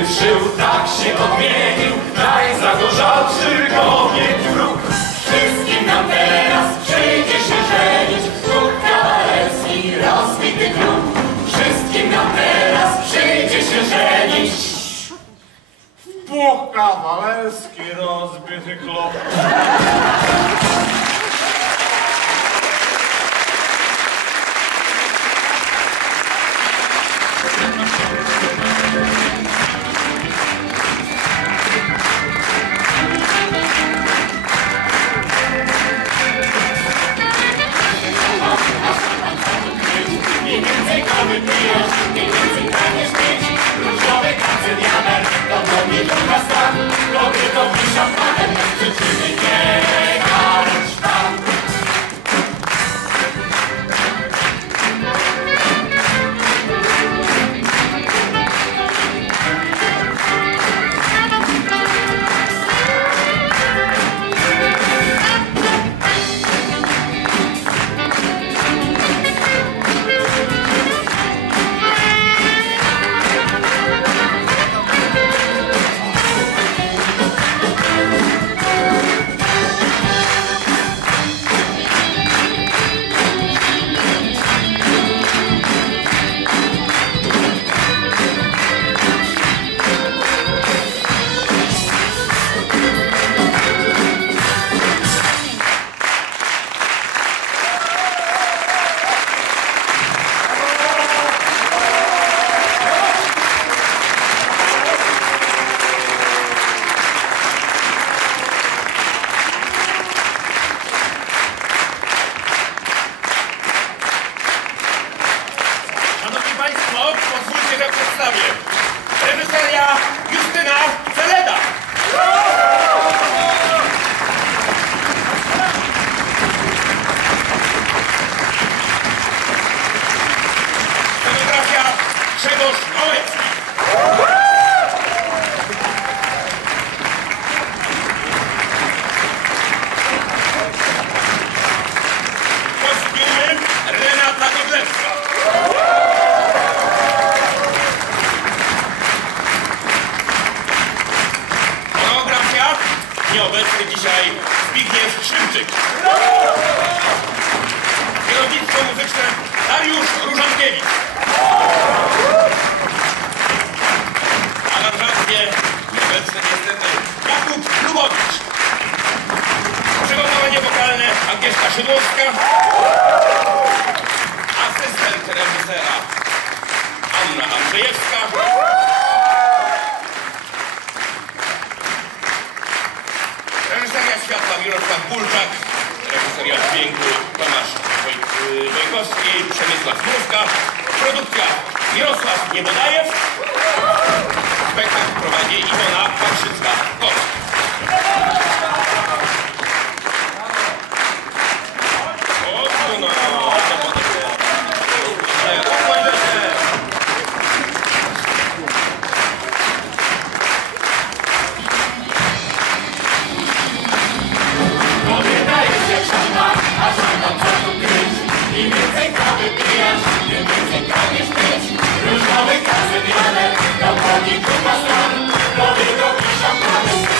rozbity klub. Tak się odmienił, najzagorzałszy kobiet wróg. Wszystkim nam teraz przyjdzie się żenić, klub kawalerski, rozbity klub. Wszystkim nam teraz przyjdzie się żenić. Bóg kawalerski, rozbity klub. Więcej pragniesz mieć. Różowy kancelianer, to mówi druga stan. Kobietom nieobecny dzisiaj Zbigniew Szymczyk. Kierownictwo muzyczne Dariusz Różankiewicz. Aranżacje nieobecny niestety Jakub Lubowicz. Przygotowanie wokalne Agnieszka Szydłowska. Asystent reżysera Anna Andrzejewska. Mirosław Bulczak, reżyseria dźwięku Tomasz Woj- Wojkowski, Przemysław Mrówka, produkcja Mirosław Niebodajew, spektakl prowadzi Iwona Pakrzycka-Kost. kawy pijasz, ty więcej kradniesz pić. Różowy kasy wiader, na płodniku ma stan, nowego i szampanem.